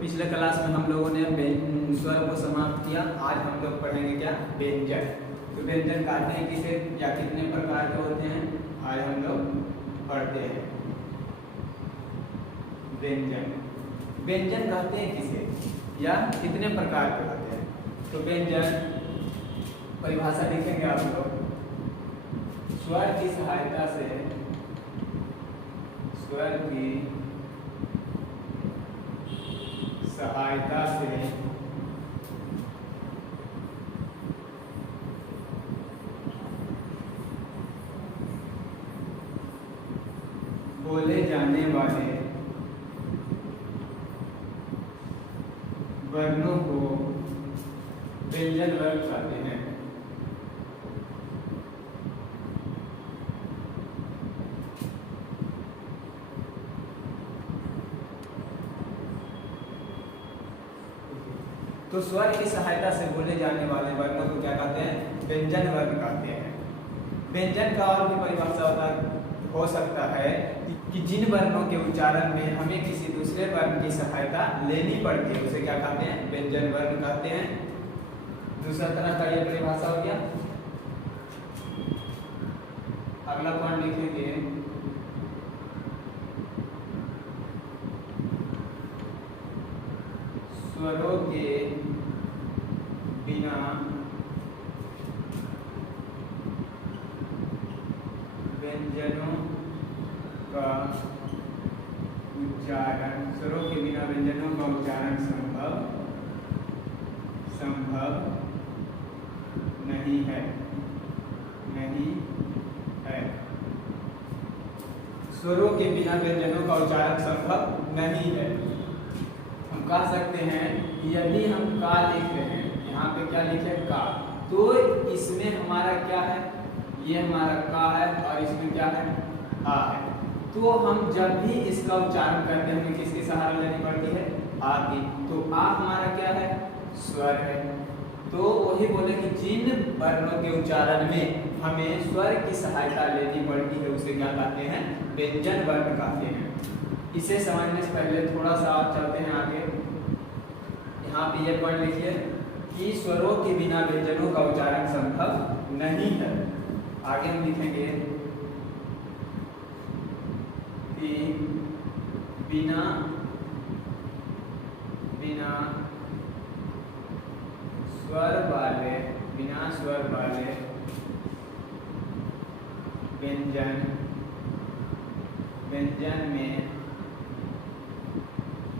पिछले क्लास में हम लोगों ने स्वर को समाप्त किया। आज हम लोग पढ़ेंगे क्या, व्यंजन। तो व्यंजन कहते हैं किसे या कितने प्रकार के होते हैं, आज हम लोग पढ़ते हैं। व्यंजन, व्यंजन कहते हैं किसे या कितने प्रकार के होते हैं। तो व्यंजन परिभाषा लिखेंगे आप लोग, स्वर की सहायता से, स्वर की सहायता से बोले जाने वाले वर्णों को व्यंजन वर्ग कहते हैं। तो स्वर की सहायता से बोले जाने वाले वर्णों को क्या कहते हैं, व्यंजन वर्ग कहते हैं। व्यंजन का और भी परिभाषा हो सकता है कि जिन वर्णों के उच्चारण में हमें किसी दूसरे वर्ण की सहायता लेनी पड़ती है उसे क्या कहते हैं, व्यंजन वर्ण कहते हैं। दूसरा तरह का यह परिभाषा हो गया। अगला पॉइंट लिखेंगे, स्वरों के बिना व्यंजनों का उच्चारण, स्वरों के बिना व्यंजनों का उच्चारण संभव नहीं है, नहीं है। स्वरों के बिना व्यंजनों का उच्चारण संभव नहीं है। हम कह सकते हैं यदि हम का लिख रहे हैं, यहाँ पे क्या लिखे का, तो इसमें हमारा क्या है, ये हमारा का है और इसमें क्या है, आ है। तो हम जब भी इसका उच्चारण करते हैं हमें किसकी सहारा लेनी पड़ती है, आ की। तो आ हमारा क्या है, स्वर है। तो वही बोले कि जिन वर्णों के उच्चारण में हमें स्वर की सहायता लेनी पड़ती है उसे क्या कहते हैं, व्यंजन वर्ण कहते हैं। इसे समझने से पहले थोड़ा सा आप चलते हैं आगे। यहाँ पे ये पॉइंट लिखिए कि स्वरों के बिना व्यंजनों का उच्चारण संभव नहीं है। आगे हम लिखेंगे कि बिना स्वर वाले व्यंजन में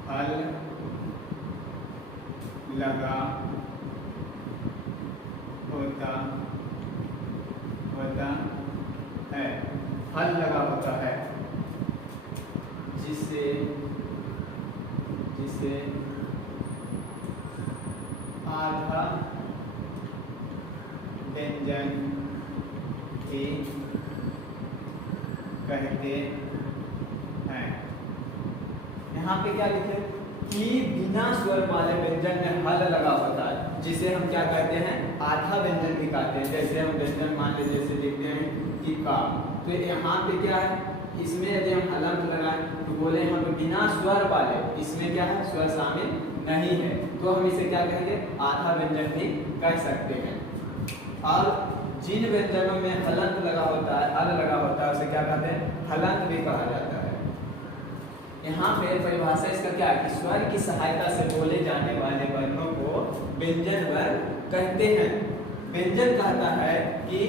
हल लगा होता है, हल लगा होता है, जिसे आधा व्यंजन भी कहते हैं। यहाँ पे क्या लिखे कि बिना स्वर वाले व्यंजन में हल लगा होता है, जिसे हम क्या कहते हैं, आधा व्यंजन भी कहते हैं। जैसे हम व्यंजन मान लीजिए जैसे लिखते हैं कि का, तो यहाँ पे क्या है, इसमें यदि हम हलंत लगाएं तो बोले हम बिना स्वर वाले, इसमें क्या है, स्वर शामिल नहीं है, तो हम इसे क्या कहेंगे, आधा व्यंजन भी कह सकते हैं। और जिन व्यंजनों में हलंत लगा होता है, हल लगा होता है, उसे क्या कहते हैं, हलंत भी कहा जाता है। यहाँ पे परिभाषा इसका क्या है कि स्वर की सहायता से बोले जाने वाले वर्णों को व्यंजन वर्ग कहते हैं। व्यंजन कहता है कि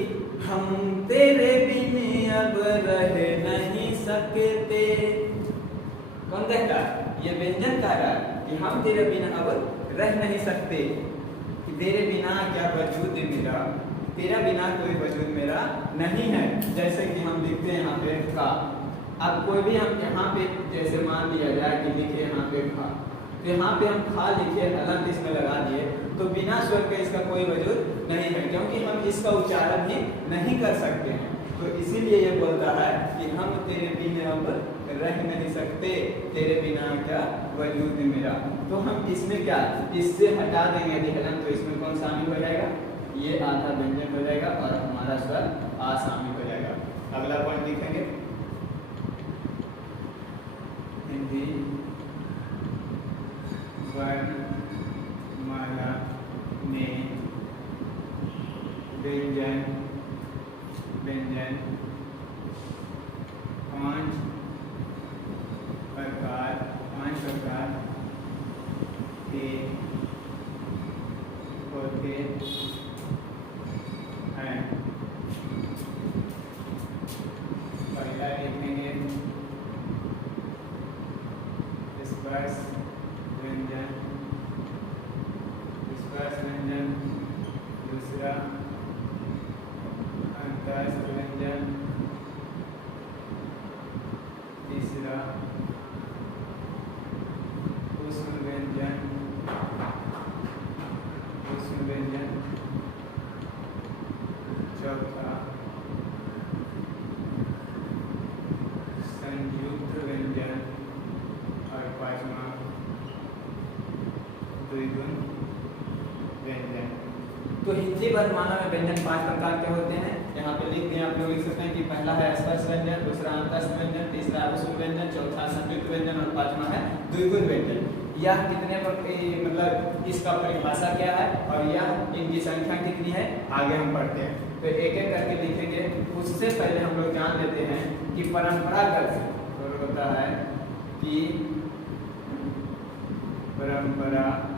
हम तेरे बिन अब रह नहीं सकते। कौन कहता है, ये व्यंजन कह रहा है कि हम तेरे बिना अब रह नहीं सकते, कि तेरे बिना क्या वजूद मेरा, तेरा बिना कोई वजूद मेरा नहीं है। जैसे कि हम लिखते हैं यहाँ पे का, अब कोई भी हम यहाँ पे जैसे मान लिया जाए कि लिखे यहाँ पे खा, तो यहाँ पे हम खा लिखे, हलंत इसमें लगा दिए, तो बिना स्वर के इसका कोई वजूद नहीं है, क्योंकि हम इसका उच्चारण भी नहीं कर सकते हैं। तो इसीलिए ये बोलता है कि हम तेरे बिना अब रह नहीं सकते, तेरे बिना क्या वजूद मेरा। तो हम इसमें क्या, इससे हटा देंगे यदि हलंत, तो इसमें कौन शामिल हो जाएगा, ये आधा व्यंजन हो जाएगा और हमारा स्वर आ शामिल हो जाएगा। अगला पॉइंट लिखेंगे, हिंदी वर्णमाला में व्यंजन पांच प्रकार के होते हैं। पहला लिखेंगे स्पर्श व्यंजन, दूसरा अंतस्थ व्यंजन, तीसरा ऊष्म व्यंजन, चौथा संयुक्त व्यंजन और पांचवा द्विगुण व्यंजन। तो हिंदी वर्णमाला में व्यंजन 5 प्रकार के होते हैं। यहाँ पे लिख दिए, आप लोग लिख सकते हैं कि पहला है स्पर्श व्यंजन, दूसरा अंतस्थ व्यंजन, तीसरा ऊष्म व्यंजन, चौथा संयुक्त व्यंजन और पांचवा है द्विगुण व्यंजन। यह कितने मतलब इसका परिभाषा क्या है और यह इनकी संख्या कितनी है आगे हम पढ़ते हैं। तो एक एक करके लिखेंगे। उससे पहले हम लोग जान लेते हैं कि परंपरागत होता है कि परंपरागत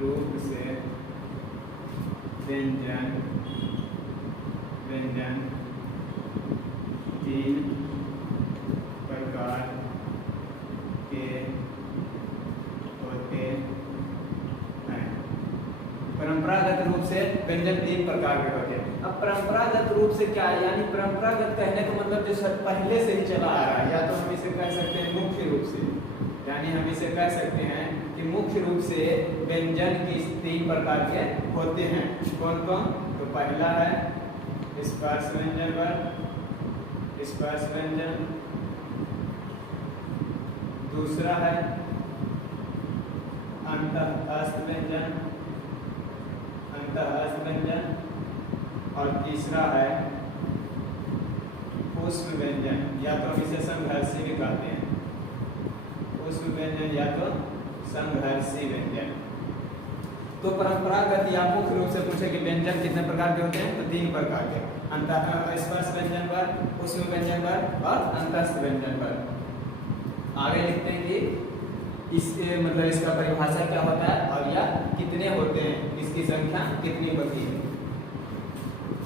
रूप से व्यंजन 3 प्रकार के होते हैं। परंपरागत रूप से व्यंजन 3 प्रकार के होते हैं। अब परंपरागत रूप से क्या है, यानी परंपरागत कहने का मतलब जो पहले से ही चला आ रहा है, या तो हम इसे कह सकते हैं मुख्य रूप से, यानी हम इसे कह सकते हैं कि मुख्य रूप से व्यंजन की 3 प्रकार के होते हैं। कौन कौन? तो पहला है स्पर्श व्यंजन, दूसरा है अंतःस्थ व्यंजन और तीसरा है ऊष्म व्यंजन, या तो हम इसे संघर्षी भी कहते हैं। ऊष्म व्यंजन या तो संघर्षी व्यंजन। तो परंपरागत या मुख्य रूप से पूछे कि व्यंजन कितने प्रकार के होते हैं, तो 3 प्रकार के, स्पर्श व्यंजन पर, ऊष्म व्यंजन पर और अंतस्थ व्यंजन पर। आगे लिखते हैं कि मतलब इसका परिभाषा क्या होता है और यह कितने होते हैं, इसकी संख्या कितनी होती है।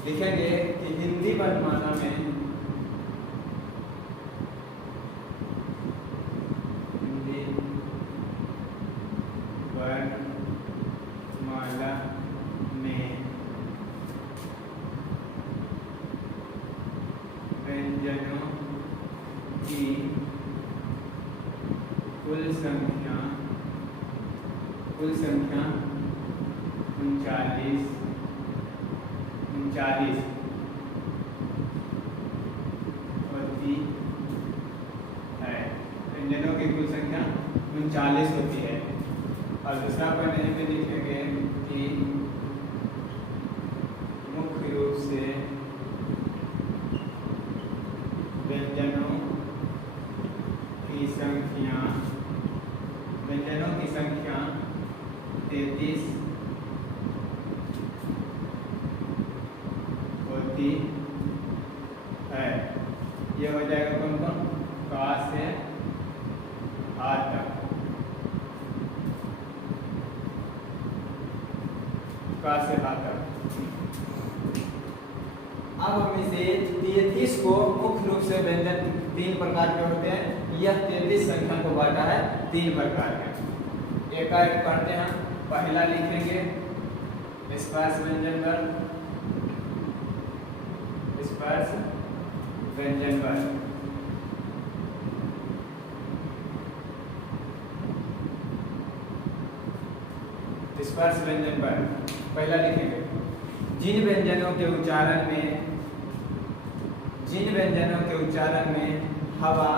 लिखेंगे कि हिंदी वर्णमाला में व्यंजनों की कुल संख्या 39 होती है। व्यंजनों की कुल संख्या 39 होती है। और दूसरा पॉइंट यहीं पे लिखेंगे कि मुख्य रूप से व्यंजनों की संख्या 33 होती है। यह हो जाएगा कौन कौन? का से आ तक, का से आ तक। अब हम इसे 33 को मुख्य रूप से व्यंजन 3 प्रकार के होते हैं। यह 33 संख्या को बांटा है 3 प्रकार के। एक पढ़ते हैं। पहला लिखेंगे स्पर्श व्यंजन पर, स्पर्श व्यंजन पर पहला लिखेंगे जिन व्यंजनों के उच्चारण में हवा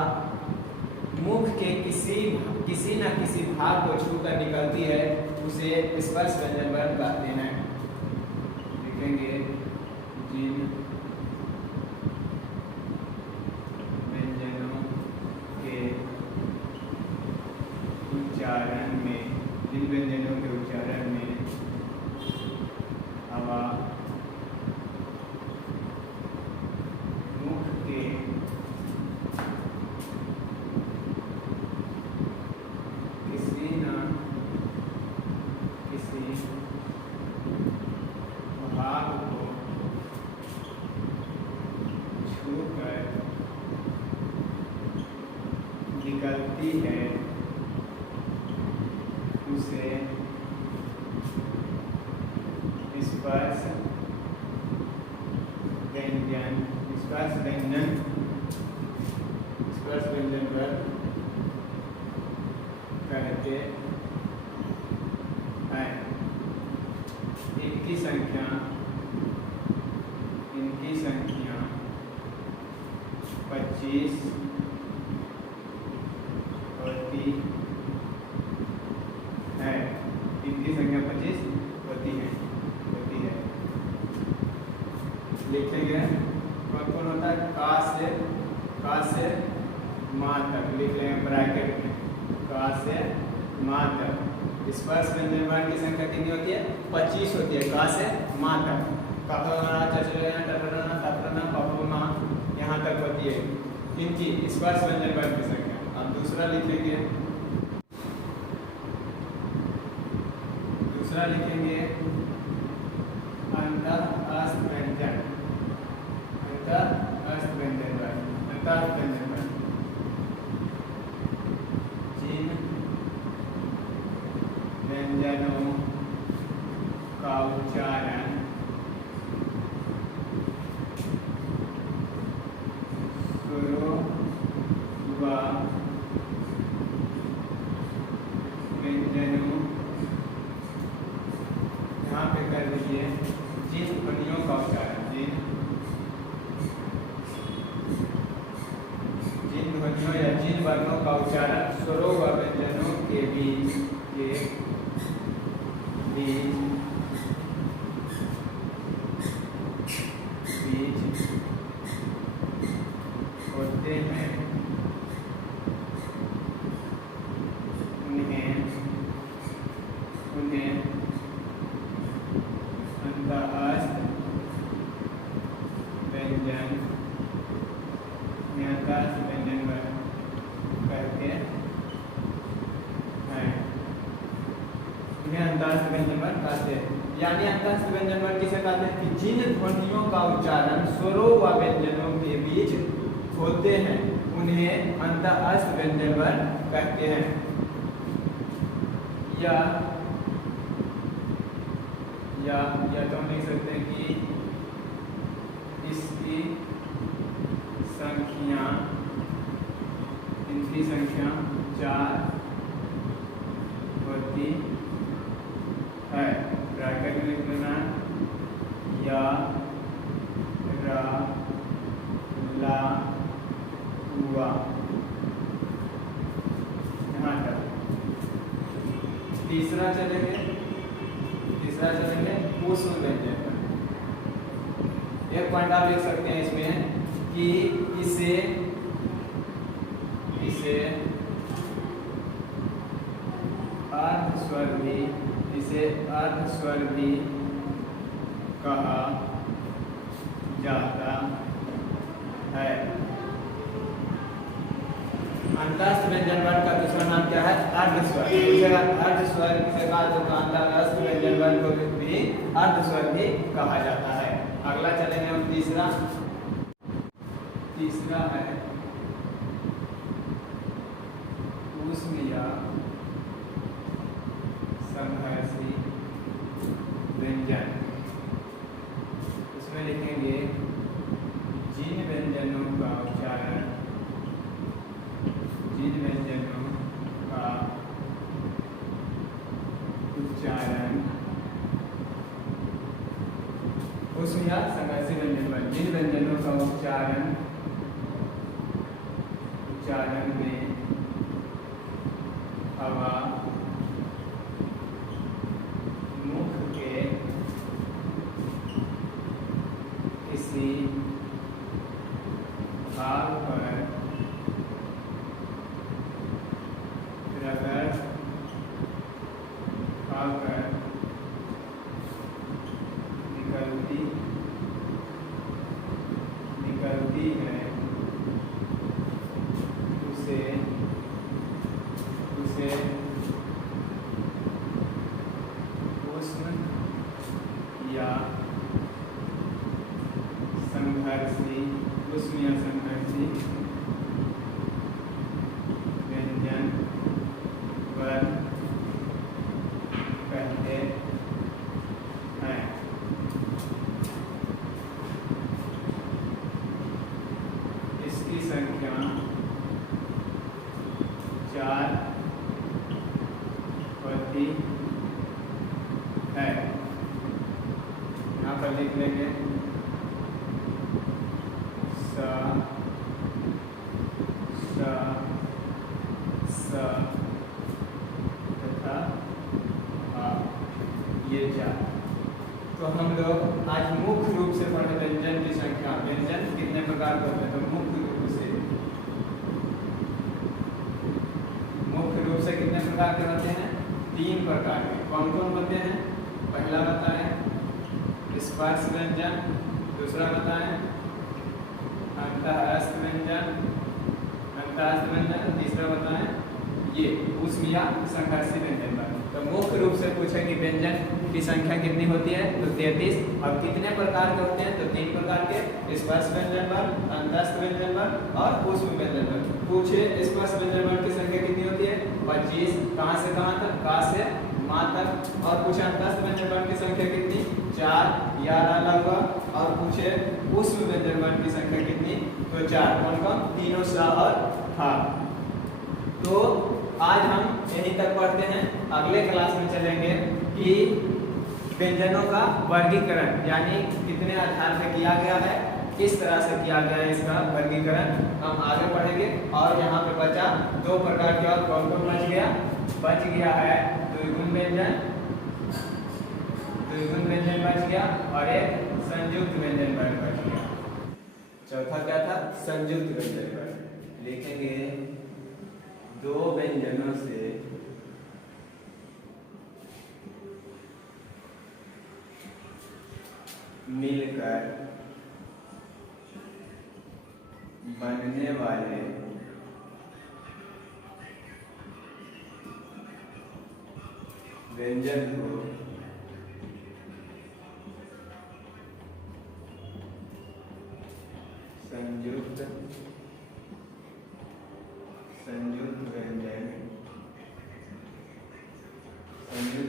मुख के किसी न किसी भाग को छूकर निकलती है उसे स्पर्श व्यंजन पर कहते हैं। लिखेंगे जिन व्यंजनों के निकलती है उसे स्पर्श व्यंजन वर्ग कहते हैं। इनकी संख्या 25 होती है। इनकी संख्या 25 होती है। लिखेंगे कौन कौन होता है? का से माँ तक लिख लेंगे ब्रैकेट में, का से माँ तक। स्पर्श व्यंजन वर्ण की संख्या कितनी होती है? 25 होती है, का से माँ तक। यहाँ तक होती है इनकी स्पर्श व्यंजन वर्ण की संख्या। अब दूसरा लिखेंगे अंतःस्थ व्यंजन वर्ण। जिन व्यंजनों का उच्चारण सुरों व व्यंजनों, यहाँ पे कर दीजिए जिन ध्वनियों का उच्चारण, जिन ध्वनियों या जिन वर्णों का उच्चारण स्वरों व व्यंजनों के बीच होते हैं, उन्हें अंतःस्थ व्यंजन वर्ण कहते हैं। उन्हें अंतःस्थ व्यंजन वर्ण कहते हैं। यानी अंतःस्थ व्यंजन वर्ण किसे कहते हैं? कि जिन ध्वनियों का उच्चारण स्वरों व व्यंजनों के बीच होते हैं उन्हें अंतःस्थ व्यंजन वर्ण कहते हैं। या तो हम लिख सकते हैं कि इनकी संख्या 4 होती है। ब्रैकेट में लिख लेना या रा ला हुआ, यहाँ तक। तीसरा चलेंगे ऊष्म व्यंजन। एक पॉइंट आप लिख सकते हैं इसमें कि इसे अर्ध स्वर भी कहा जाता है। अंतःस्थ व्यंजन वर्ण का दूसरा नाम क्या है? अर्धस्वर। अर्धस्वर किसे कहा जाता है? अंतःस्थ व्यंजन वर्ण को भी अर्धस्वर भी कहा जाता है। अगला चलेंगे हम तीसरा है ऊष्म या संघर्षी व्यंजन। उसमें लिखेंगे जिन व्यंजनों का उच्चारण ऊष्म या संघर्षी व्यंजन वर्ण, जिन व्यंजनों का उच्चारण में हवा मुख के किसी भाग पर रगड़ खाकर निकलती है उसे 4 होती है। यहाँ पर लिख लेंगे स तथा ये 4। तो हम लोग आज मुख्य रूप से पढ़े व्यंजन की संख्या। व्यंजन कितने प्रकार के होते हैं? तो मुख्य रूप से कितने प्रकार के होते हैं? 3 प्रकार के। कौन कौन होते हैं? पहला बताएं स्पर्श व्यंजन, दूसरा बताएं अंतःस्थ व्यंजन, तीसरा बताएं ये ऊष्म या संघर्षी व्यंजन। तो मुख्य रूप से पूछे कि व्यंजन की संख्या कितनी होती है? तो 33। और कितने प्रकार के होते हैं? तो 3 प्रकार के, स्पर्श व्यंजन वर्ग, अंतःस्थ व्यंजन वर्ग और ऊष्म व्यंजन वर्ग। पूछे स्पर्श व्यंजन वर्ग की संख्या कितनी होती है? 25। कहाँ से कहाँ तक? का से माँ तक। और पूछे अंतःस्थ व्यंजन वर्ग की संख्या कितनी? 4, 11 लगभग। और पूछे ऊष्म व्यंजन वर्ग की संख्या कितनी? तो 4। कौन कौन? तीनों सा और था। तो आज हम यहीं तक पढ़ते हैं। अगले क्लास में चलेंगे कि व्यंजनों का वर्गीकरण, यानी कितने आधार पे किया गया है, किस तरह से किया गया है इसका वर्गीकरण हम आगे पढ़ेंगे। और यहाँ पे बचा 2 प्रकार के, और कौन कौन बच गया? बच गया है द्विगुण व्यंजन बच गया, और एक संयुक्त व्यंजन वर्ग बच गया। चौथा क्या था? संयुक्त व्यंजन वर्ग। लिखेंगे 2 व्यंजनों से मिलकर बनने वाले व्यंजन को संयुक्त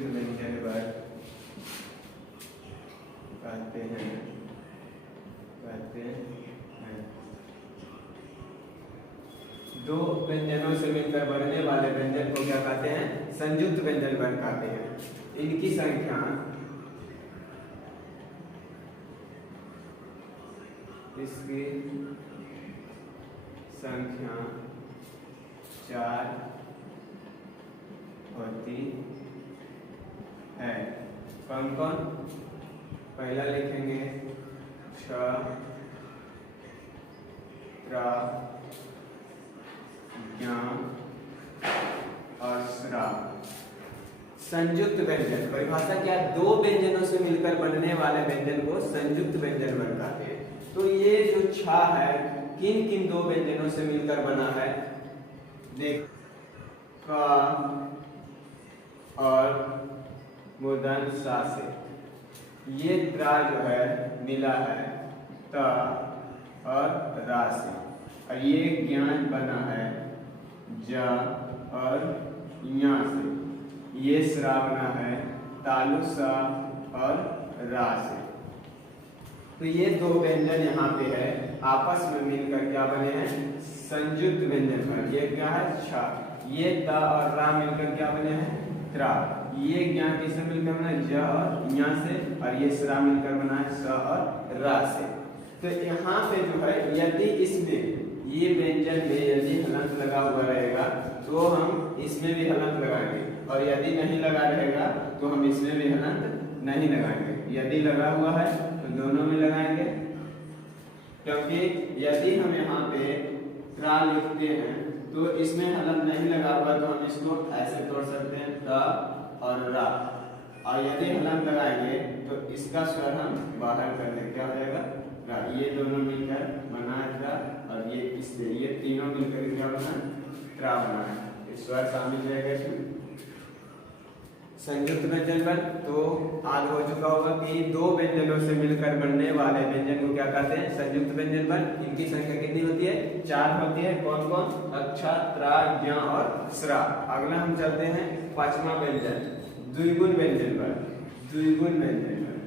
व्यंजन वर्ग कहते हैं। दो व्यंजनों से मिलकर बनने वाले व्यंजन को क्या कहते हैं? संयुक्त व्यंजन वर्ग कहते हैं। इनकी संख्या इसकी संख्या 4 होती है। कौन कौन? पहला लिखेंगे क्ष, त्र, ज्ञ और स्र। संयुक्त व्यंजन परिभाषा क्या? 2 व्यंजनों से मिलकर बनने वाले व्यंजन को संयुक्त व्यंजन वर्ग कहते हैं। तो ये जो छ है किन किन 2 व्यंजनों से मिलकर बना है? देख, क और मूर्धन सा से। ये त्रा जो है मिला है त और रा से। और ये ज्ञान बना है ज और ञ से। ये स्रा बना है तालु सा और रा से। तो ये 2 व्यंजन यहाँ पे है, आपस में मिलकर क्या बने हैं? संयुक्त व्यंजन वर्ग। ये क्या है? छ। ये त और रा मिलकर क्या बने हैं? त्रा। ये ज्ञान किससे मिलकर बना है? ज और ञ से। और ये स्रा मिलकर बना है स और रा से। तो यहाँ पे जो है यदि इसमें ये व्यंजन में यदि हलंत लगा हुआ रहेगा तो हम इसमें भी हलंत लगाएंगे, और यदि नहीं लगा रहेगा तो हम इसमें भी हलंत नहीं लगाएंगे। यदि लगा हुआ है तो दोनों में लगाएंगे, क्योंकि यदि हम यहाँ पे त्रा लिखते हैं तो इसमें हलंत नहीं लगा हुआ तो हम इसको ऐसे तोड़ सकते हैं त और रा। और यदि हलंत लगाएंगे तो इसका स्वर हम बाहर कर दें, क्या हो जाएगा? रा। ये दोनों मिलकर बना है त्रा, और ये इससे ये तीनों मिलकर क्या बना? त्रा बना है। स्वर शामिल रहेगा इसमें। संयुक्त व्यंजन वर्ग तो आज हो चुका होगा कि 2 व्यंजनों से मिलकर बनने वाले व्यंजन को क्या कहते हैं? संयुक्त व्यंजन वर्ग। इनकी संख्या कितनी होती है? 4 होती है। कौन कौन? अक्ष, त्रा, ज्ञ और स्रा। अगला हम चलते हैं 5वां व्यंजन, द्विगुण व्यंजन वर्ग। द्विगुण व्यंजन वर्ग,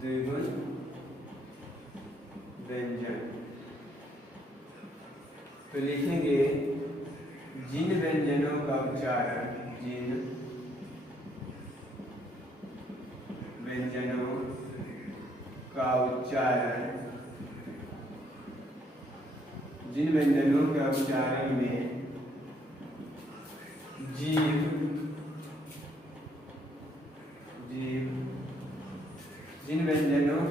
द्विगुण व्यंजन तो लिखेंगे जिन व्यंजनों का उच्चारण, जिन व्यंजनों का उच्चारण, जिन व्यंजनों के उच्चारण में जीभ जिन व्यंजनों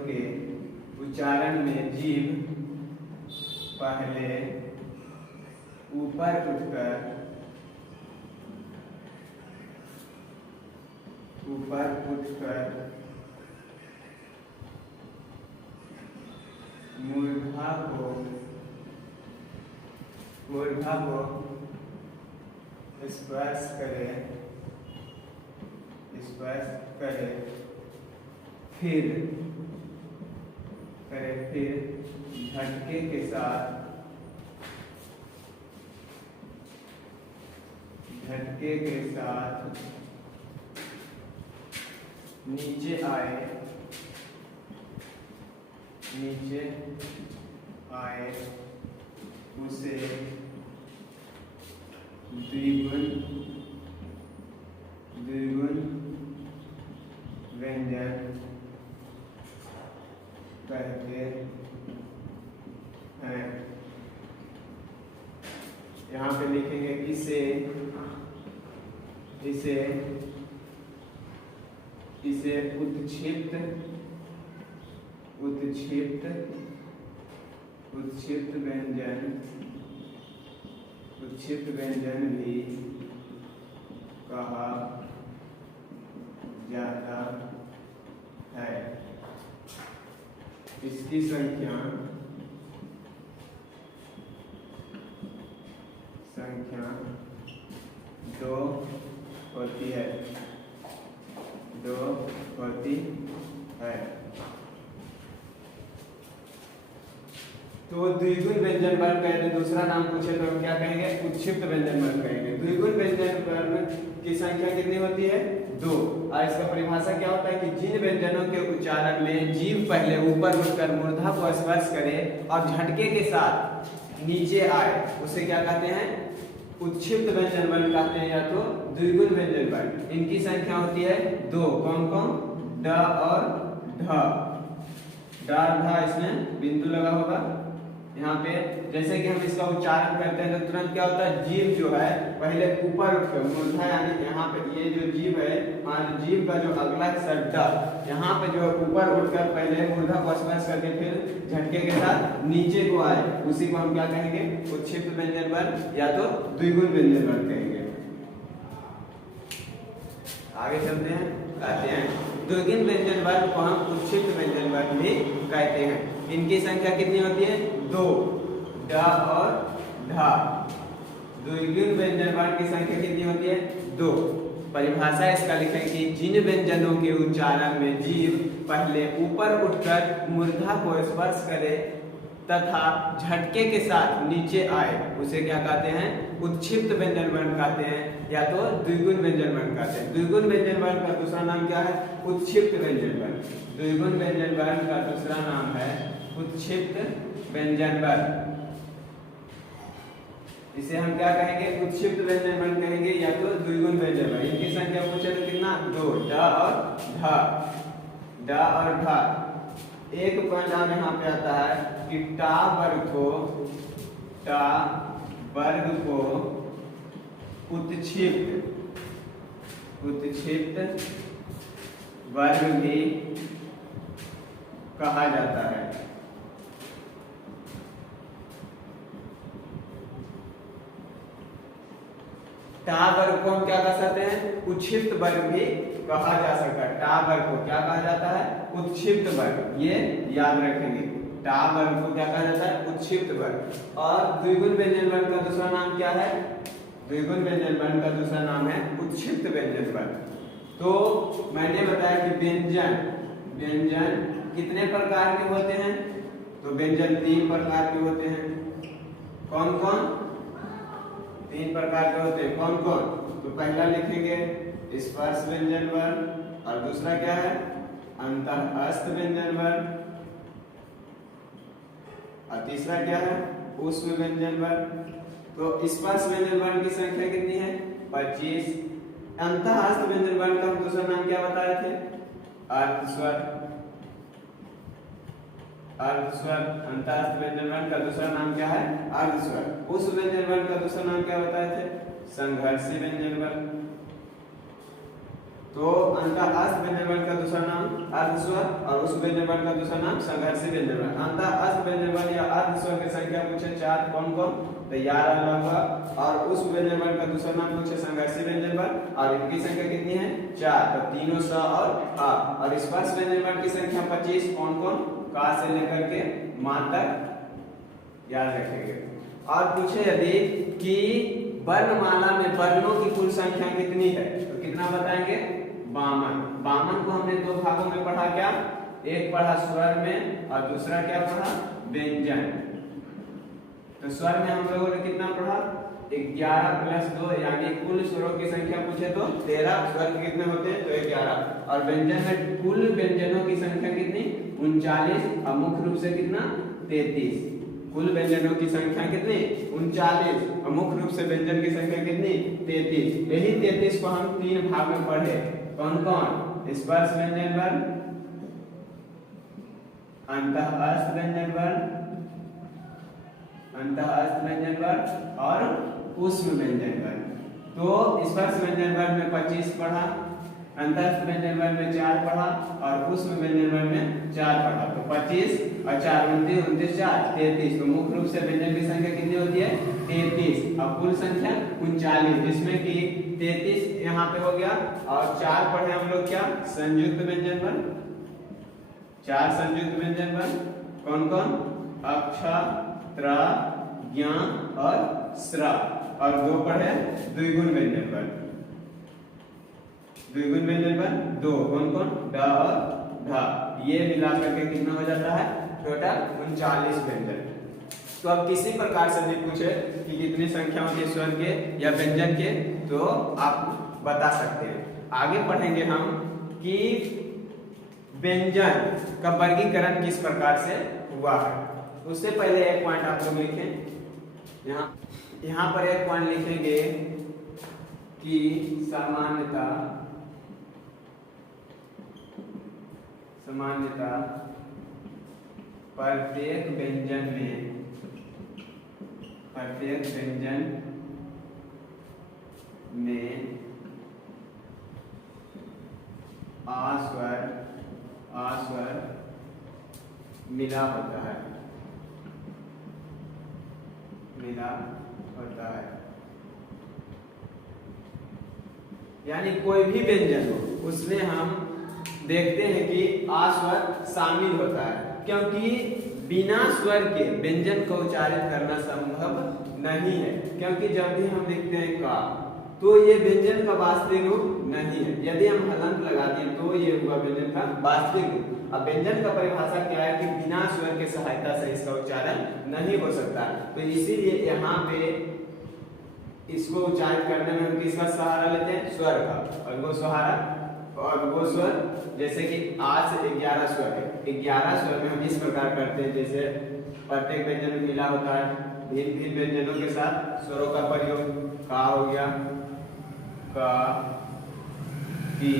के उच्चारण में जीभ पहले ऊपर उठकर मूर्धा को स्पर्श करे, फिर झटके के साथ नीचे आए उसे द्विगुण व्यंजन कहते हैं। यहाँ पे लिखेंगे इसे उत्क्षिप्त व्यंजन भी कहा जाता है। इसकी संख्या 2 होती है। तो द्विगुण व्यंजन वर्ण कहते, दूसरा नाम पूछे तो हम क्या कहेंगे? उत्क्षिप्त व्यंजन वर्ण कहेंगे। द्विगुण व्यंजन वर्ण की संख्या कितनी होती है? 2। और इसका परिभाषा क्या होता है कि जिन व्यंजनों के उच्चारण में जीभ पहले ऊपर उठकर मूर्धा को स्पर्श करे और झटके के साथ नीचे आए उसे क्या कहते हैं? उत्क्षिप्त व्यंजन वर्ण कहते हैं या तो द्विगुण व्यंजन वर्ण। इनकी संख्या होती है 2। कौन कौन? ड और ढ। ड और ढ, इसमें बिंदु लगा होगा। यहाँ पे जैसे कि हम इसका उच्चारण करते हैं तो तुरंत क्या होता है? जीभ जो है पहले ऊपर उठकर मूर्धा, यानी यहाँ पे ये जो जीभ है, जीभ का जो अगला हिस्सा ड, यहाँ पे जो ऊपर उठकर पहले मूर्धा को स्पर्श करके फिर झटके के साथ नीचे को आए, उसी को हम क्या कहेंगे? उत्क्षिप्त व्यंजन वर्ण या तो द्विगुण व्यंजन वर्ण कहेंगे। आगे चलते हैं, कहते हैं द्विगुण व्यंजन वर्ण को हम उत्क्षिप्त व्यंजन वर्ण भी कहते हैं। इनकी संख्या कितनी होती है? 2। ड और ढ। द्विगुण व्यंजन वर्ण की संख्या कितनी होती है? 2। परिभाषा इसका लिखें कि जिन व्यंजनों के उच्चारण में जीभ पहले ऊपर उठकर मूर्धा को स्पर्श करे तथा झटके के साथ नीचे आए उसे क्या कहते हैं? उत्क्षिप्त व्यंजन वर्ण कहते हैं या तो द्विगुण व्यंजन वर्ण कहते हैं। द्विगुण व्यंजन वर्ण का दूसरा नाम क्या है? उत्क्षिप्त व्यंजन वर्ण। द्विगुण व्यंजन वर्ण का दूसरा नाम है उत्क्षिप्त व्यंजन वर्ण। इसे हम क्या कहेंगे? उत्क्षिप्त व्यंजन वर्ण कहेंगे या तो द्विगुण व्यंजन वर्ण। इनकी संख्या पूछे तो कितना? 2। ड और ढ। ड और ढ। एक पॉइंट और यहाँ पे आता है कि टा वर्ग को उत्क्षिप्त वर्ग भी कहा जाता है। टा वर्ग को हम क्या कह सकते हैं? उत्क्षिप्त वर्ग भी कहा जा सकता है। टा वर्ग को क्या कहा जाता है? उत्क्षिप्त वर्ग। ये याद रखेंगे, टा वर्ग को क्या कहा जाता है? उत्क्षिप्त वर्ग। और द्विगुण व्यंजन वर्ण का दूसरा नाम क्या है? द्विगुण व्यंजन वर्ण का दूसरा नाम है उत्क्षिप्त व्यंजन वर्ण। तो मैंने बताया कि व्यंजन कितने प्रकार के होते हैं? तो व्यंजन 3 प्रकार के होते हैं। कौन कौन? 3 प्रकार के होते हैं। कौन कौन? तो पहला लिखेंगे स्पर्श व्यंजन वर्ण और दूसरा क्या है? अंतःस्थ व्यंजन वर्ण और तीसरा क्या है, ऊष्म व्यंजन वर्ण। तो स्पर्श व्यंजन वर्ण की संख्या कितनी है, 25। अंतःहस्त व्यंजन वर्ण का हम दूसरा नाम क्या बताए थे, अर्धस्वर। अर्धस्वर, अंतःहस्त व्यंजन वर्ण का दूसरा नाम क्या है, अर्धस्वर। उस व्यंजन वर्ण का दूसरा नाम क्या बताए थे, संघर्षी व्यंजन वर्ण। तो अंतःहस्त व्यंजन वर्ण का दूसरा नाम अर्धस्वर और उस व्यंजन वर्ण का दूसरा नाम संघर्षी व्यंजन वर्ण। अंतःहस्त व्यंजन वर्ण या अर्धस्वर की संख्या पूछे 4, कौन कौन, तैयार होगा। और उस व्यंजन वर्ण का दूसरा नाम पूछे संघर्षी व्यंजन वर्ण और इनकी संख्या कितनी है, 4। तो तीनों स और आ। और स्पर्श व्यंजन वर्ण की संख्या 25, कौन कौन, का से लेकर के मा तक याद रखेंगे। और पूछे यदि कि वर्णमाला में वर्णों की कुल संख्या कितनी है, तो कितना बताएंगे, 52। 52 को हमने दो भागों में पढ़ा, क्या, एक पढ़ा स्वर में और दूसरा क्या पढ़ा, व्यंजन। तो स्वर में हम लोगों ने कितना पढ़ा, 11 + 2 यानी कुल स्वरों की संख्या पूछे तो 13। स्वर के कितने होते हैं, तो 11। और व्यंजन में कुल व्यंजनों की संख्या कितनी, 39 और मुख्य रूप से कितना, 33। कुल व्यंजनों की संख्या कितनी, 39 और मुख्य रूप से व्यंजन की संख्या कितनी, 33। यही 33 को हम 3 भाग में पढ़े, कौन कौन, स्पर्श व्यंजन वर्ण, अंतःहस्त व्यंजन वर्ण, अंतःहस्त व्यंजन वर्ण और ऊष्म व्यंजन वर्ण। तो स्पर्श व्यंजन वर्ण में 25 पढ़ा, अंतःहस्त व्यंजन वर्ण में 4 पढ़ा और ऊष्म व्यंजन वर्ण में 4 पढ़ा। तो 25 और 4 29 29 4 33। तो मुख्य रूप से व्यंजन की संख्या कितनी होती है, 33 और कुल संख्या 39, जिसमें कि 33 यहाँ पे हो गया और 4 पढ़े हम लोग क्या, संयुक्त व्यंजन वर्ण। 4 संयुक्त व्यंजन वर्ण कौन कौन, अक्ष, त्र, ज्ञ और स्र। और 2 पढ़े द्विगुण व्यंजन वर्ण। द्विगुण व्यंजन वर्ण 2, कौन कौन, ड और ढ। ये मिलाकर के कितना हो जाता है, टोटल 39 व्यंजन। तो अब किसी प्रकार से भी पूछे कि कितनी संख्या होती है स्वर के या व्यंजन के, तो आप बता सकते हैं। आगे पढ़ेंगे हम कि व्यंजन का वर्गीकरण किस प्रकार से हुआ है। उससे पहले एक पॉइंट आप लोग लिखें, यहाँ पर एक पॉइंट लिखेंगे कि सामान्यतः प्रत्येक व्यंजन में आस्वर मिला होता है, यानी कोई भी व्यंजन हो उसमें हम देखते हैं कि आस्वर शामिल होता है, क्योंकि बिना स्वर के व्यंजन को उच्चारित करना संभव नहीं है। क्योंकि जब भी हम लिखते हैं का, तो ये व्यंजन का वास्तविक रूप नहीं है। यदि हम हलंत लगा दिए तो ये हुआ व्यंजन का वास्तविक रूप। अब व्यंजन का परिभाषा क्या है कि बिना स्वर की सहायता से इसका उच्चारण नहीं हो सकता। तो इसीलिए यहाँ पे इसको उच्चारित करने में हम किसका सहारा लेते हैं, स्वर का। और वो सहारा और वो स्वर जैसे कि आज से 11 स्वर है, 11 स्वर में हम इस प्रकार करते हैं, जैसे प्रत्येक व्यंजन में मिला होता है, भिन्न भिन्न व्यंजनों के साथ स्वरों का प्रयोग। का हो गया, का, की,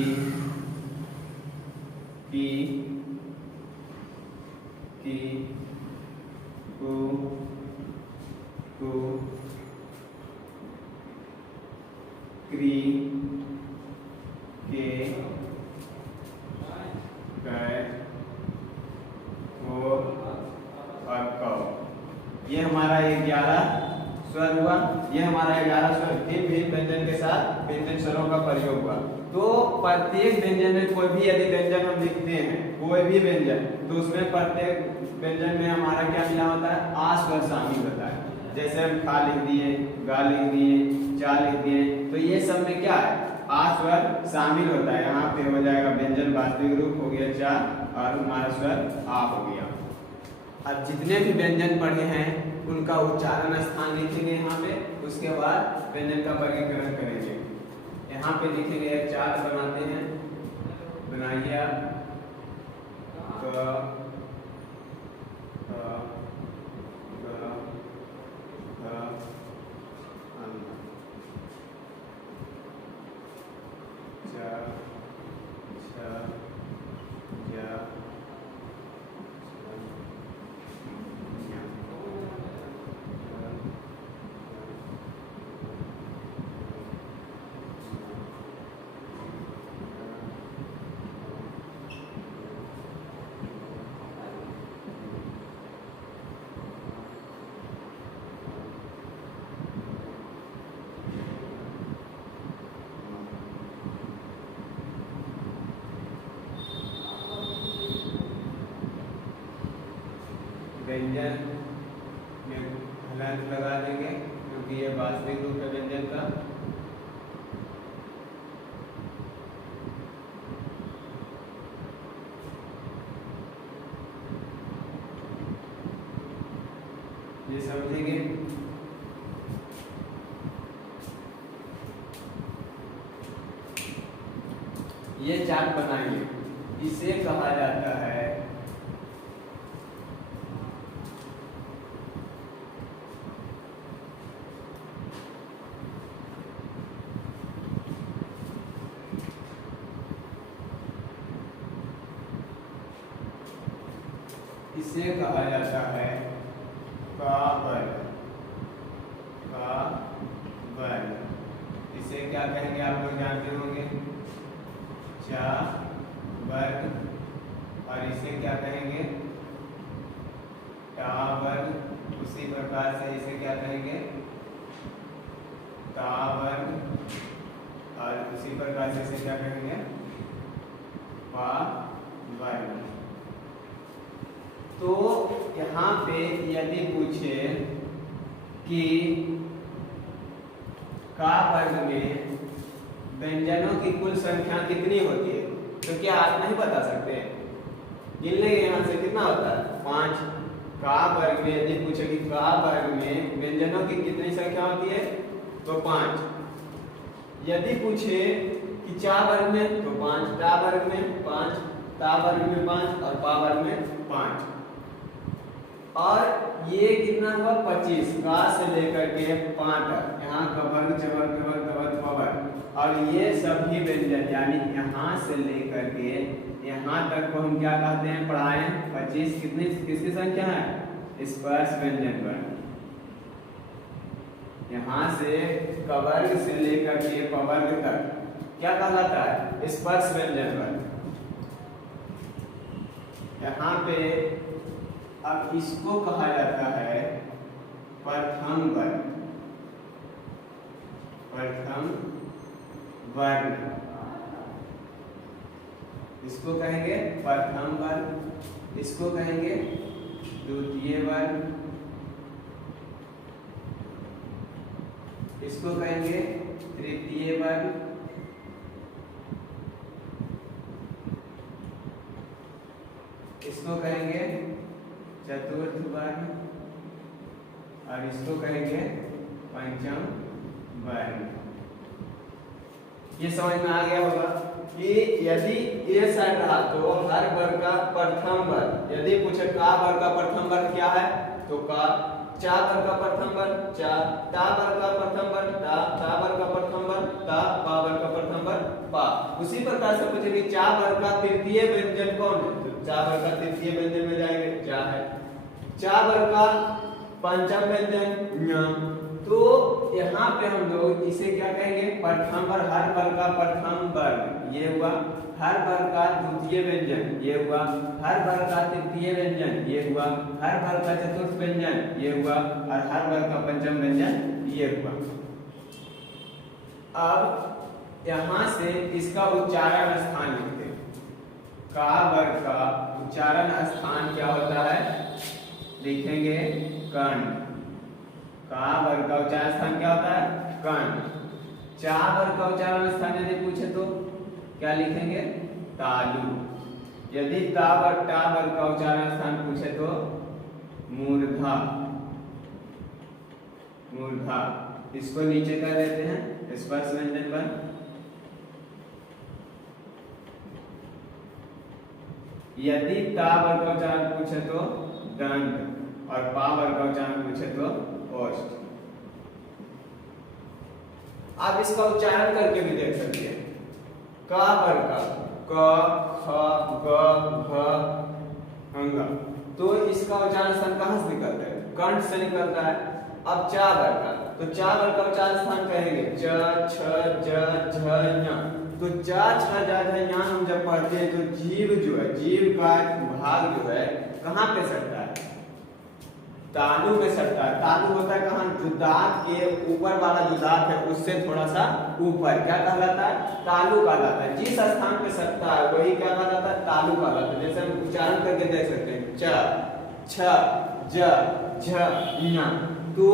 कु, क्री, के, और क। ये हमारा 11 स्वर हुआ। ये हमारा 11 स्वर भिन्न भिन्न व्यंजन के साथ भिन्न स्वरों का प्रयोग हुआ। तो प्रत्येक व्यंजन में कोई भी यदि व्यंजन हम लिखते हैं, कोई भी व्यंजन, तो उसमें प्रत्येक व्यंजन में हमारा क्या मिला होता है, आ स्वर शामिल होता है। जैसे हम खा लिख दिए, गा लिख दिए, चा लिख दिए, तो ये सब में क्या है, आ स्वर शामिल होता है। यहाँ पे हो जाएगा व्यंजन वास्तविक रूप हो गया चा और हमारा स्वर आ हो गया। अब जितने भी व्यंजन पढ़े हैं उनका उच्चारण स्थान लिखेंगे यहाँ पे, उसके बाद व्यंजन का वर्गीकरण करेंगे। यहाँ पे लिखेंगे, एक चार्ट बनाते हैं, बनाइए आप। व्यंजन में हलंत लगा देंगे क्योंकि ये वास्तविक रूप है व्यंजन का। ये समझेंगे। ये चार्ट बनाइए, इसे कहा जाता है का वर्ग। इसे क्या कहेंगे आप लोग जानते होंगे, चा वर्ग। और इसे क्या कहेंगे, टा वर्ग। उसी प्रकार से इसे क्या कहेंगे, ता वर्ग। और उसी प्रकार से इसे क्या कहेंगे, पा वर्ग। तो यहाँ पे यदि पूछे कि का वर्ग में व्यंजनों की कुल संख्या कितनी होती है, तो क्या आप नहीं बता सकते? गिन लेंगे यहाँ से, कितना होता है 5। का वर्ग में यदि पूछे कि का वर्ग में व्यंजनों की कितनी संख्या होती है, तो 5। यदि पूछे कि चा वर्ग में, तो 5। टा वर्ग में 5, ता वर्ग में 5 और पा वर्ग में 5। और ये कितना हुआ 25। का से लेकर के 5 तक, यहाँ का वर्ग जबर जबर जबर वर्ग। और ये सभी व्यंजन यानी यहाँ से लेकर के यहाँ तक को हम क्या कहते हैं, पढ़ाए 25 कितनी किसकी संख्या है, स्पर्श व्यंजन वर्ग। यहाँ से कवर्ग से लेकर के पवर्ग तक क्या कहलाता है, स्पर्श व्यंजन वर्ग। यहाँ पे अब इसको कहा जाता है प्रथम वर्ग। प्रथम वर्ग इसको कहेंगे प्रथम वर्ग, इसको कहेंगे द्वितीय वर्ग, इसको कहेंगे तृतीय वर्ग, इसको कहेंगे चतुर्थ वर्ग और इसको कहेंगे पंचम वर्ग। ये समझ में आ गया होगा कि यदि ये साइड रहा तो हर वर्ग का प्रथम वर्ग। यदि पूछे का वर्ग का प्रथम वर्ग क्या है, तो का। चा वर्ग का प्रथम वर्ग चा, ता वर्ग का प्रथम वर्ग ता, ता वर्ग का प्रथम वर्ग ता, पा वर्ग का प्रथम वर्ग पा। उसी प्रकार से पूछे कि चा वर्ग का तृतीय व्यंजन कौन है, तो चा वर्ग का तृतीय व्यंजन में जाएंगे चा है। चा वर्ग का पंचम व्यंजन ञ। तो यहाँ पे हम लोग इसे क्या कहेंगे, प्रथम वर्ग। हर वर्ग का प्रथम वर्ग ये हुआ, हर वर्ग का द्वितीय व्यंजन ये हुआ, हर वर्ग का तृतीय व्यंजन ये हुआ, हर वर्ग का चतुर्थ व्यंजन ये हुआ और हर वर्ग का पंचम व्यंजन ये हुआ। अब यहाँ से इसका उच्चारण स्थान लिखते हैं। का वर्ग का उच्चारण स्थान क्या होता है, लिखेंगे कर्ण। का वर्ग का उच्चारण स्थान क्या होता है, कर्ण। चा वर्ग का उच्चारण स्थान यदि पूछे तो क्या लिखेंगे, तालु। यदि ता वर्ग टा वर्ग का उच्चारण स्थान पूछे तो मूर्धा। मूर्धा इसको नीचे कर देते हैं स्पर्श व्यंजन पर। यदि ता वर्ग का उच्चारण पूछे तो दंत और पा वर्ग का उच्चारण पूछे तो ओष्ठ। आप इसका उच्चारण करके भी देख सकते हैं। का वर्ग का क ख ग घ अंग, तो इसका उच्चारण स्थान कहाँ से निकलता है, कंठ से निकलता है। अब चा वर्ग का, तो चा वर्ग का उच्चारण स्थान कहेंगे च छ ज झ ञ। तो चा छ ज झ ञ हम जब पढ़ते हैं तो जीव जो है, जीव का भाग जो है कहाँ पे सटता है, तालु में सटता है। तालु होता है कहाँ, जो दांत के ऊपर वाला जो दांत है उससे थोड़ा सा ऊपर, क्या कहलाता है, तालु कहलाता है। जिस स्थान पे सटता है वही क्या कहलाता है, तालु कहलाता है। जैसे हम उच्चारण करके देख सकते हैं च छ ज झ ञ। तो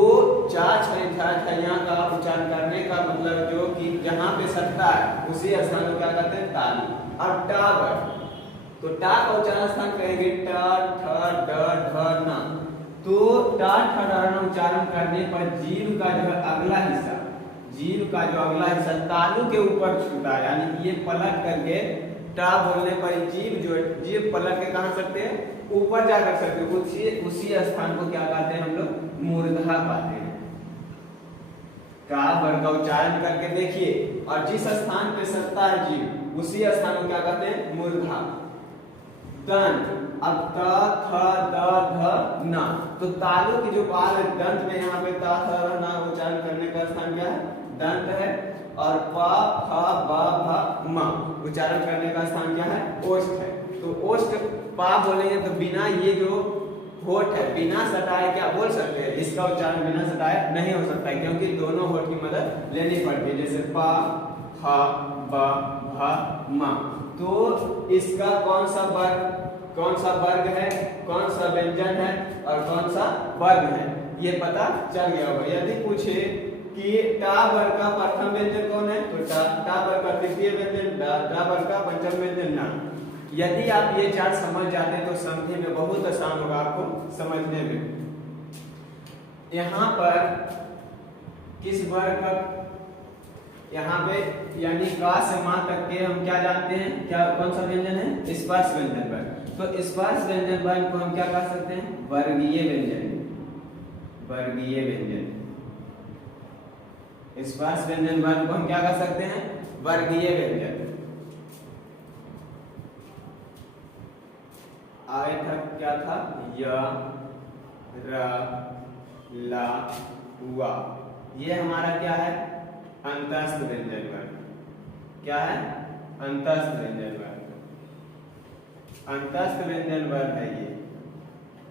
चा छ ठ ठ ञ का उच्चारण करने का मतलब जो कि जहाँ पे सटता है उसी स्थान को क्या कहते हैं तालु। अब टा वर्ग, तो टा का उच्चारण स्थान करेंगे ट ठ ड ढ न। तो टा ठ ड न उच्चारण करने पर जीव का जो अगला हिस्सा, जीव का जो अगला हिस्सा तालु के ऊपर छूटा, यानी ये पलट करके टा बोलने पर जीव जो जीव पलट के कहाँ सकते हैं ऊपर जा कर सकते हैं। उसी स्थान को क्या कहते हैं हम लोग मूर्धा कहते हैं। का वर्ग का उच्चारण करके देखिए, और जिस स्थान पे सत्ता है जीव उसी स्थान को क्या कहते हैं मूर्धा। दंत, अब त थ द ध न, तो तालु की जो पाल है दंत में यहाँ पे त थ न उच्चारण करने का स्थान क्या है दंत है, और प फ ब भ म उच्चारण करने का स्थान क्या है ओष्ठ है। तो ओष्ठ पा बोलेंगे तो बिना ये जो होठ है बिना सटाए क्या बोल सकते हैं, इसका उच्चारण बिना सटाए नहीं हो सकता है, क्योंकि दोनों होठ की मदद लेनी पड़ती है, जैसे पा फ ब भ म। तो इसका कौन सा वर्ग है, कौन सा व्यंजन है और कौन सा वर्ग है ये पता चल गया होगा। यदि पूछे कि टा वर्ग का प्रथम व्यंजन कौन है, तो टा वर्ग का द्वितीय व्यंजन, टा वर्ग का पंचम व्यंजन न। यदि आप ये चार समझ जाते हैं तो समझने में बहुत आसान होगा आपको समझने में। यहाँ पर किस वर्ग का, यहाँ पे यानी का से मां तक के हम क्या जानते हैं, क्या कौन सा व्यंजन है स्पर्श व्यंजन वर्ग। तो स्पर्श व्यंजन वर्ग को हम क्या कह सकते हैं वर्गीय व्यंजन, वर्गीय व्यंजन। स्पर्श व्यंजन वर्ग को हम क्या कह सकते हैं वर्गीय व्यंजन। आगे तक क्या था य र ला हुआ, ये हमारा क्या है अंतस्थ व्यंजन वर्ग। क्या है अंतस्थ व्यंजन वर्ग, अंतस्थ व्यंजन वर्ग है ये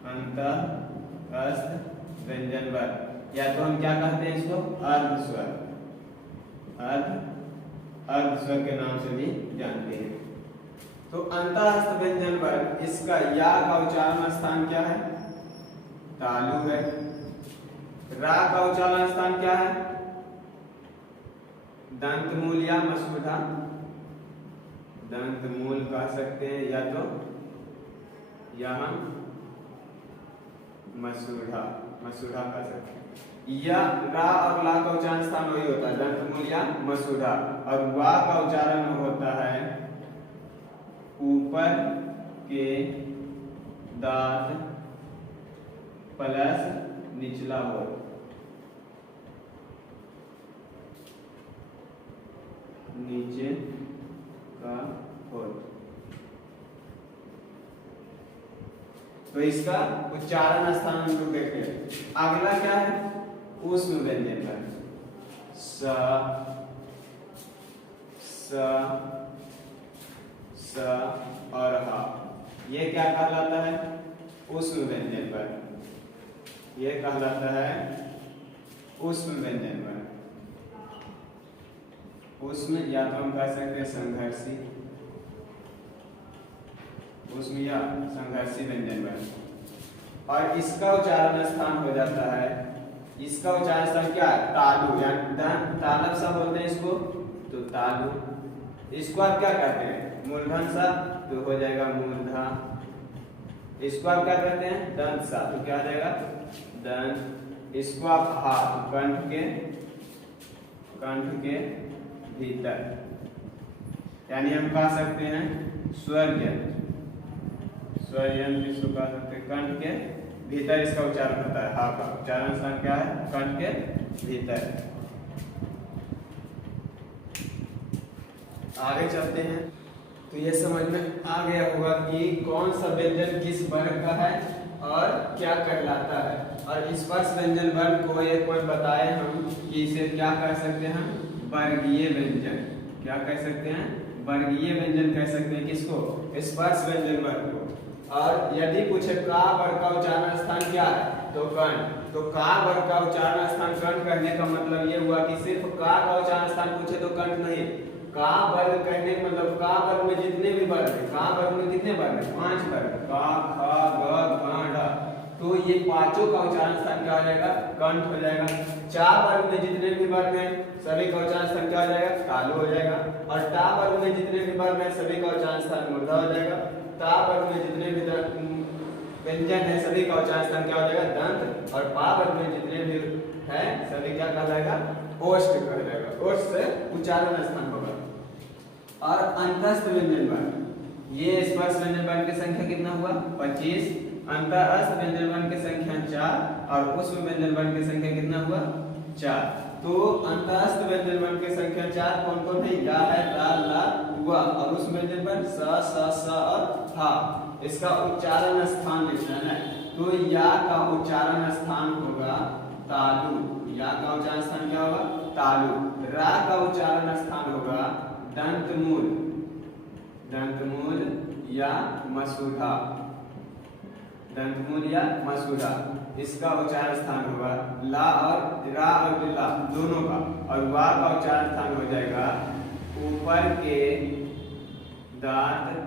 अंतस्थ व्यंजन वर्ग, या तो हम क्या कहते हैं इसको अर्ध स्वर, अर्ध स्वर के नाम से भी जानते हैं। तो अंतस्थ व्यंजन वर्ग, इसका या का उच्चारण स्थान क्या है तालु है, रा का उच्चारण स्थान क्या है दंत मूल या मसूढ़ा, दंत मूल कह सकते हैं या तो यहाँ मसूढ़ा, मसूढ़ा कह सकते हैं। या रा और ला का उच्चारण स्थान वही होता है दंत मूल या मसूढ़ा, और वा का उच्चारण होता है ऊपर के दांत प्लस निचला होठ, नीचे का होठ। तो इसका उच्चारण स्थान हम लोग देखें। अगला क्या है ऊष्म व्यंजन वर्ग, स और हा, ये क्या कहलाता है ऊष्म व्यंजन वर्ग, ये कहलाता है ऊष्म व्यंजन वर्ग। ऊष्म या तो हम कह सकते हैं संघर्षी, ऊष्म या संघर्षी व्यंजन वर्ग। और इसका उच्चारण स्थान हो जाता है, इसका उच्चारण स्थान क्या है तालु, यानी तालव सा बोलते हैं इसको, तो तालु। इसको आप क्या कहते हैं मूलधन सा, तो हो जाएगा मूर्धा। इसको आप क्या कहते हैं दंत सा, तो क्या आ जाएगा दंत। इसको आप हा, तो कंठ के भीतर, यानी हम कह सकते हैं स्वर्यंत्र, स्वर्यंत्र इसको कह सकते हैं कंठ के भीतर इसका उच्चारण होता है। हा का उच्चारण स्थान क्या है कंठ के भीतर। आगे चलते हैं तो ये समझ में आ गया होगा कि कौन सा व्यंजन किस वर्ग का है और क्या कहलाता है। और स्पर्श व्यंजन वर्ग को एक कोई बताए हम कि इसे क्या कह सकते हैं वर्गीय व्यंजन। क्या कह सकते हैं वर्गीय व्यंजन कह सकते हैं किसको स्पर्श व्यंजन वर्ग को। और यदि पूछे का वर्ग का उच्चारण स्थान क्या है तो कर्ण, तो का वर्ग का उच्चारण स्थान कर्ण करने का मतलब ये हुआ कि सिर्फ का उच्चारण स्थान पूछे तो कर्ण नहीं, का वर्ग कहने का मतलब का वर्ग में जितने भी वर्ग है, का वर्ग में कितने वर्ग है 5 वर्ग, का ख ग घ ढ, तो ये पांचों का उच्चारण स्थान क्या हो जाएगा? कंठ हो जाएगा। चा वर्ग में जितने भी वर्ण हैं सभी का उच्चारण स्थान क्या हो जाएगा? तालु हो जाएगा। और टा वर्ग में जितने भी वर्ण हैं सभी का उच्चारण स्थान मूर्धा हो जाएगा। ता वर्ग में जितने भी व्यंजन है सभी का उच्चारण स्थान क्या हो जाएगा? दंत। और पा वर्ग में जितने भी है सभी क्या कहलाएगा? ओष्ठ कहलाएगा। ओष्ठ से उच्चारण स्थान होगा। और अंतस्थ व्यंजन वर्ण, ये स्पर्श व्यंजन वर्ण की संख्या कितना हुआ? 25। अंतःस्थ व्यंजन वर्ण की संख्या 4 और उष्म व्यंजन वर्ण की संख्या कितना हुआ? 4। तो अंतःस्थ व्यंजन वर्ण की संख्या 4 कौन कौन है? या है, ला, ला, हुआ। और उष्म व्यंजन वर्ण स, स और हा। इसका उच्चारण स्थान लिखना है। तो या का उच्चारण स्थान होगा तालु। या का उच्चारण स्थान क्या होगा? तालु। रा का उच्चारण स्थान होगा दंतमूल। दंतमूल या मसूढ़ा। दंतमूल या मसूढ़ा, इसका उच्चारण स्थान होगा ला और रा और ला दोनों का। और वा का उच्चारण स्थान हो जाएगा ऊपर के दांत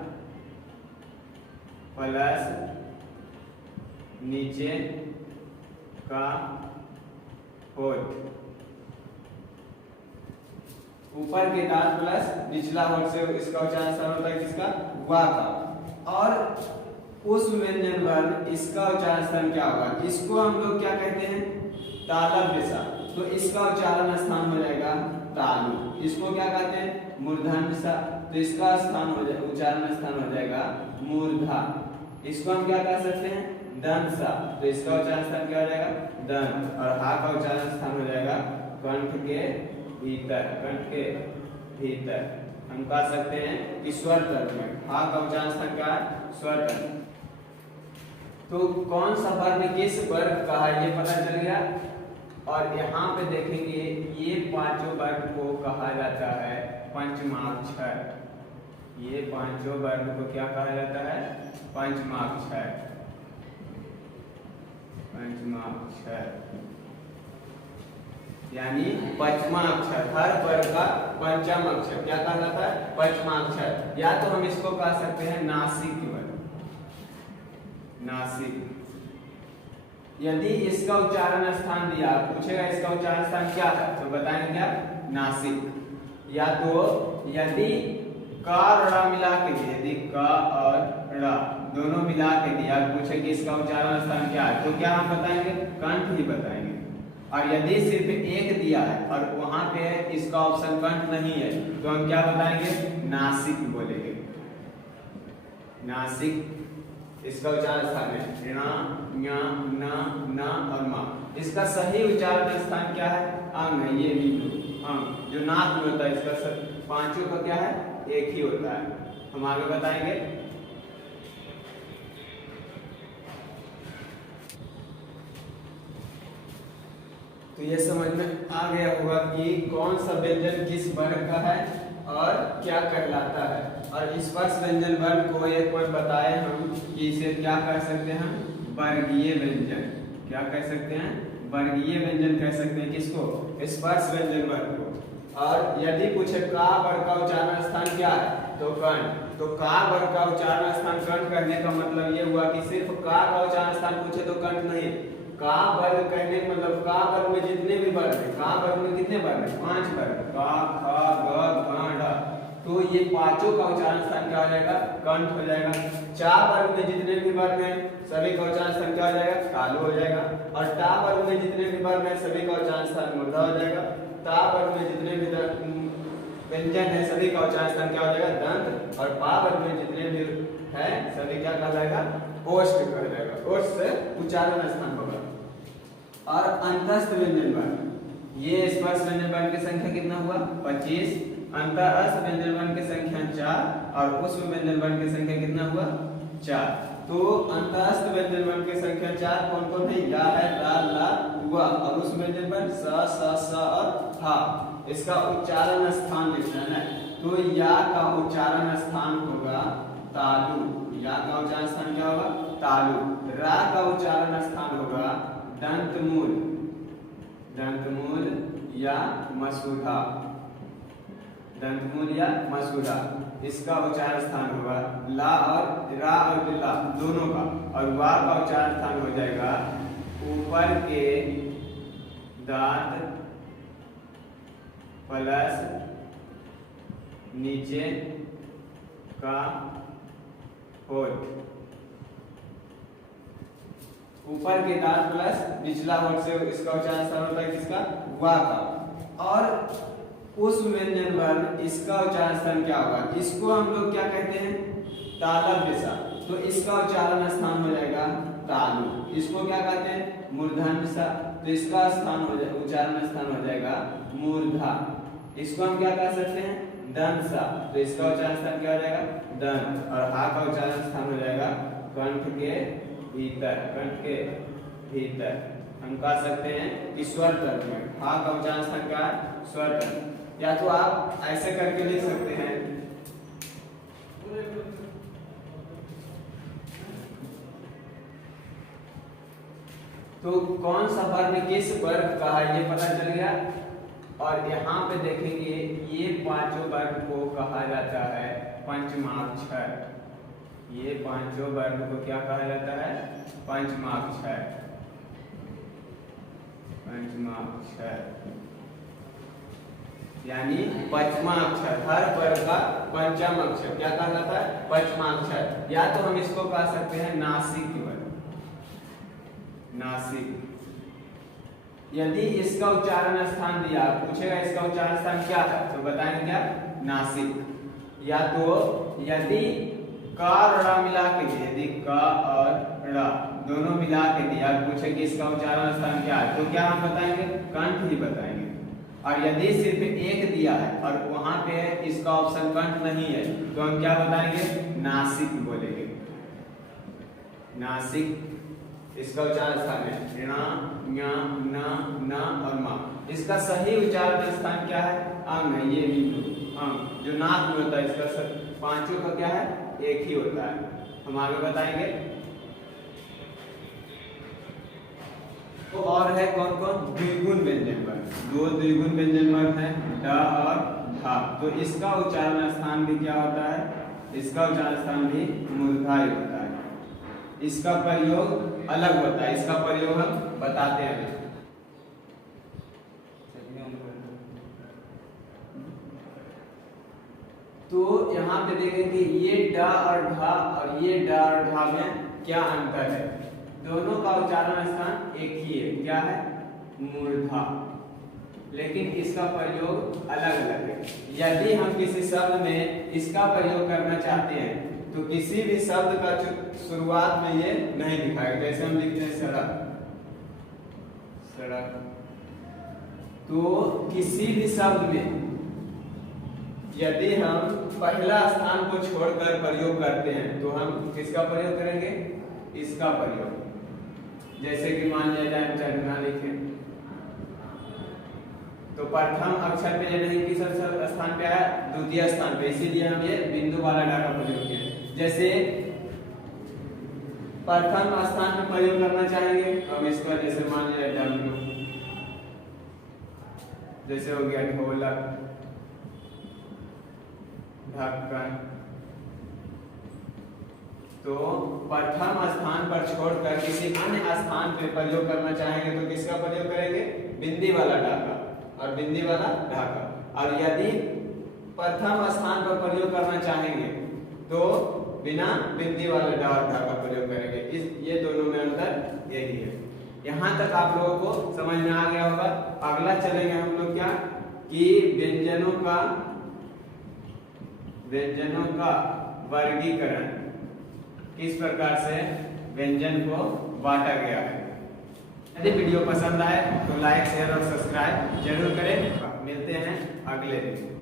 प्लस नीचे का होठ। ऊपर के दांत प्लस निचला होठ से इसका उच्चारण स्थान होता है किसका? वा का। और उस व्यंजन वर्ण इसका उच्चारण स्थान क्या होगा? इसको हम लोग क्या कहते हैं? तालव्य सा। तो इसका उच्चारण स्थान हो जाएगा तालु। इसको क्या कहते हैं? मूर्धन्य सा। तो इसका स्थान हो जाएगा, उच्चारण स्थान हो जाएगा मूर्धा। इसको हम क्या कह सकते हैं? दंत सा। तो इसका उच्चारण स्थान क्या हो जाएगा? दंत। और हा का उच्चारण स्थान हो जाएगा कंठ के भीतर। कंठ के भीतर हम कह सकते हैं कि स्वर तंत्र में। हा का उच्चारण स्थान क्या है? स्वर तंत्र। तो कौन सा वर्ण किस वर्ग का है ये पता चल गया। और यहाँ पे देखेंगे ये पांचों वर्ग को कहा जाता है पंचमाक्षर। ये पांचों वर्ग को क्या कहा जाता है? पंचमाक्षर। पंचमाक्षर यानी पंचमा अक्षर। हर वर्ग का पंचम अक्षर क्या कहा जाता है? पंचमाक्षर। या तो हम इसको कह सकते हैं नासिक वर्ग। नासिक। यदि इसका उच्चारण स्थान दिया, पूछेगा इसका उच्चारण स्थान क्या है, तो बताएंगे क्या? नासिक। या तो यदि का और रा मिला के दिए, यदि का और रा दोनों मिला के दिया, पूछे कि इसका उच्चारण स्थान क्या है, तो क्या हम बताएंगे? कंठ ही बताएंगे। और यदि सिर्फ एक दिया है और वहां पे इसका ऑप्शन कंठ नहीं है, तो हम क्या बताएंगे? नासिक बोलेंगे। नासिक इसका उच्चारण स्थान है णा, ञ, न, न और मा। इसका सही उच्चारण स्थान क्या है? अंग है। ये भी अंग जो नाक में होता है, इसका पांचों का क्या है? एक ही होता है। हम आगे बताएंगे। तो ये समझ में आ गया होगा कि कौन सा व्यंजन किस वर्ण का है और क्या कहलाता है। और स्पर्श व्यंजन वर्ण को एक कोई बताए हम कि इसे क्या कह सकते हैं? वर्गीय व्यंजन। क्या कह सकते हैं? वर्गीय व्यंजन कह सकते हैं। किसको? स्पर्श व्यंजन वर्ण को। और यदि पूछे का वर्ग का उच्चारण स्थान क्या है, तो कंठ। तो का वर्ग का उच्चारण स्थान कंठ कहने का मतलब ये हुआ कि सिर्फ का उच्चारण स्थान पूछे तो कंठ नहीं। का वर्ग कहने का मतलब का वर्ग में जितने भी वर्ण है, का वर्ग में कितने वर्ण है? 5 वर्ण। का, ख, ग, घ, ढ। तो ये पांचों का उच्चारण स्थान क्या हो जाएगा? कंठ हो जाएगा। चा वर्ग में जितने भी वर्ण हैं सभी का उच्चारण स्थान क्या हो जाएगा? तालु हो जाएगा। और टा वर्ग में जितने भी वर्ण हैं सभी का उच्चारण स्थान मूर्धा हो जाएगा। ता वर्ग में जितने भी व्यंजन है सभी का उच्चारण स्थान क्या हो जाएगा? दंत। और पा वर्ग में जितने भी है सभी क्या कहलाएगा? ओष्ठ कहलाएगा। ओष्ठ से उच्चारण स्थान होगा। और अंतस्थ व्यंजन वर्ण, ये स्पर्श व्यंजन वर्ण की संख्या कितना हुआ? 25। अंतःस्थ व्यंजन वर्ण की संख्या 4 और उष्म व्यंजन वर्ण की संख्या कितना हुआ? 4। तो अंतःस्थ व्यंजन वर्ण की संख्या 4 कौन कौन है? या है, ला, ला, हुआ। और उष्म व्यंजन वर्ण स, स और हा। इसका उच्चारण स्थान लिखना है। तो या का उच्चारण स्थान होगा तालु। या का उच्चारण स्थान क्या होगा? तालु। रा का उच्चारण स्थान होगा दंतमूल। दंतमूल या मसूढ़ा। दंतमूल या मसूढ़ा। इसका उच्चारण स्थान होगा ला और रा और ला दोनों का, और वा का उच्चारण स्थान हो जाएगा ऊपर के दांत प्लस नीचे का होठ। ऊपर के दांत प्लस निचला होठ से इसका उच्चारण स्थान होता है किसका? वा का। और उस व्यंजन वर्ण इसका उच्चारण स्थान क्या होगा? इसको हम लोग क्या कहते हैं? तालव्य सा। तो इसका उच्चारण स्थान हो जाएगा तालु। इसको क्या कहते हैं? मूर्धन्य सा। तो इसका स्थान हो जाएगा, उच्चारण स्थान हो जाएगा मूर्धा। इसको हम क्या कह सकते हैं? दंत सा। तो इसका उच्चारण स्थान क्या हो जाएगा? दंत। और हा का उच्चारण स्थान हो जाएगा कंठ के भीतर। कंठ के भीतर हम कह सकते हैं कि स्वर तंत्र में हा का उच्चारण स्थान क्या है? स्वर तंत्र। या तो आप ऐसे करके लिख सकते हैं, तो कौन सा वर्ण किस वर्ग का है ये पता चल गया। और यहाँ पे देखेंगे ये पांचों वर्ग को कहा जाता है पंचमाक्षर। ये पांचों वर्ग को क्या कहा जाता है? पंचमाक्षर। पंचमाक्षर यानी पंचमा अक्षर। हर वर्ग का पंचम अक्षर क्या कहा जाता है? पंचमा अक्षर। या तो हम इसको कह सकते हैं नासिक वर्ग। नासिक। यदि इसका उच्चारण स्थान दिया, पूछेगा इसका उच्चारण स्थान क्या है, तो बताएंगे क्या? नासिक। या तो यदि का और रा मिला के दिए, यदि का और रा दोनों मिला के दिया, पूछे कि इसका उच्चारण स्थान क्या है, तो क्या हम बताएंगे? कंठ ही बताएंगे। और यदि सिर्फ एक दिया है और वहां पे इसका ऑप्शन कंठ नहीं है, तो हम क्या बताएंगे? नासिक बोलेंगे। नासिक। इसका उच्चारण स्थान है णा, ञ, न, न और मा। इसका सही उच्चारण स्थान क्या है? अंग है। ये बिंदु अंग जो नाक में होता है, इसका पांचों का क्या है? एक ही होता है। हम आगे बताएंगे। तो और है कौन कौन? द्विगुण व्यंजन वर्ण। दो द्विगुण व्यंजन वर्ण है ड और धा। तो इसका उच्चारण स्थान भी क्या होता है? इसका उच्चारण स्थान भी मूर्धा ही होता है। इसका प्रयोग अलग होता है। इसका प्रयोग हम बताते हैं। तो यहाँ पे देखें कि ये ड और ढा और ये ड और ढा में क्या अंतर है? दोनों का उच्चारण स्थान एक ही है। क्या है? मूर्धा। लेकिन इसका प्रयोग अलग अलग है। यदि हम किसी शब्द में इसका प्रयोग करना चाहते हैं तो किसी भी शब्द का शुरुआत में ये नहीं दिखाएगा। जैसे हम लिखते हैं सड़क, सड़क। तो किसी भी शब्द में यदि हम पहला स्थान को छोड़कर प्रयोग करते हैं तो हम किसका प्रयोग करेंगे? इसका प्रयोग। जैसे कि मान लिया जाए चढ़ना लिखें, तो प्रथम अक्षर पे ये नहीं किस स्थान पे आया? द्वितीय स्थान पे। इसीलिए हम ये बिंदु वाला डा का प्रयोग किया। जैसे प्रथम स्थान पे प्रयोग करना चाहेंगे तो हम इसका जैसे मान लिया डब्ल्यू, जैसे हो गया ढोलक, ढक्कन। तो प्रथम स्थान पर छोड़कर किसी अन्य स्थान पे प्रयोग करना चाहेंगे तो किसका प्रयोग करेंगे? बिंदी वाला डा का और बिंदी वाला ढा का। और यदि प्रथम स्थान पर प्रयोग करना चाहेंगे तो बिना बिंदी वाले डा और ढा का प्रयोग करेंगे। ये दोनों में अंतर यही है। यहाँ तक आप लोगों को समझ में आ गया होगा। अगला चलेंगे हम लोग क्या कि व्यंजनों का वर्गीकरण, किस प्रकार से व्यंजन को बांटा गया है। यदि वीडियो पसंद आए तो लाइक, शेयर और सब्सक्राइब जरूर करें। मिलते हैं अगले दिन।